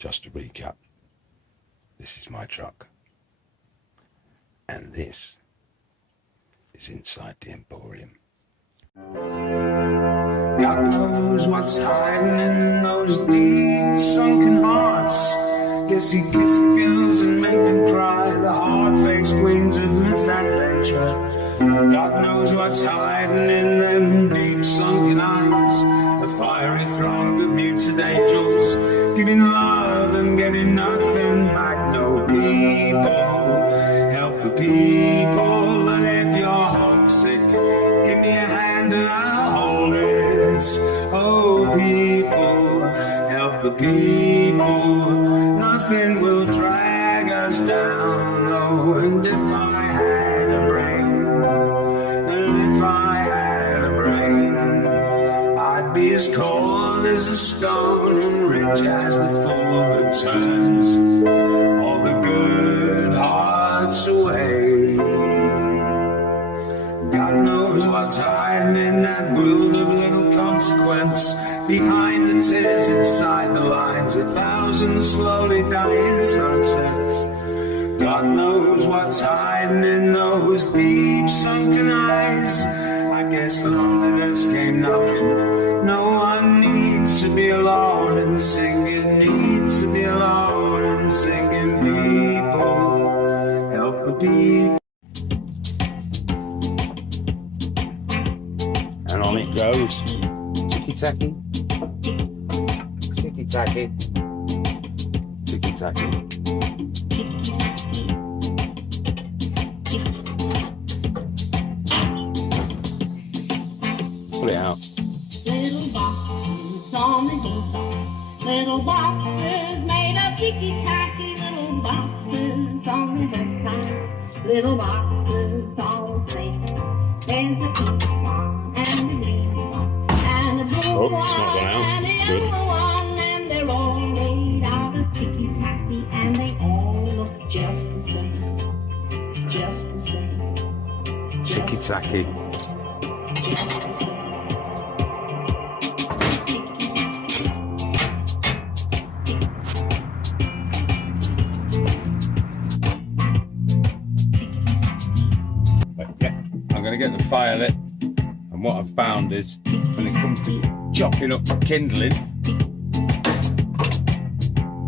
Just to recap, this is my truck, and this is inside the Emporium. God knows what's hiding in those deep sunken hearts. Guess he kissed girls and made them cry, the hard-faced queens of misadventure. God knows what's hiding in them deep sunken eyes, a fiery throng of muted angels, giving love and getting nothing back. No people, help the people, and if you're homesick, give me a hand and I'll hold it. Oh people, help the people, nothing will drag us down. Oh, and if I had a brain, and if I had a brain, I'd be as cold as a stone and rich as the fool that turns all the good hearts away. God knows what's hiding in that world of little consequence, behind the tears, inside the lines, 1,000 slowly dying sunsets. God knows what's hiding in those deep sunken eyes. I guess loneliness came knocking. No one needs to be alone and singing, needs to be alone and singing. People, help the people. And on it goes. Ticky-tacky. Ticky-tacky. Ticky-tacky. Pull it out. Little boxes on the hillside, little boxes made of ticky-tacky, little boxes on the hillside, little boxes all the same. There's a pink one and a green one and a blue Oh, it's not gone out. and a Good. yellow one, and they're all made out of ticky-tacky, and they all look just the same, just the same. Ticky-tacky. Just the same. But yeah, I'm going to get the fire lit, and what I've found is when it comes to chopping up kindling,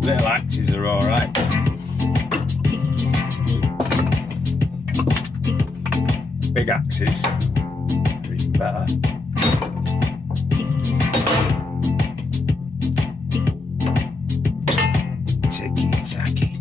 little axes are alright. Big axes are even better. Ticky-tacky.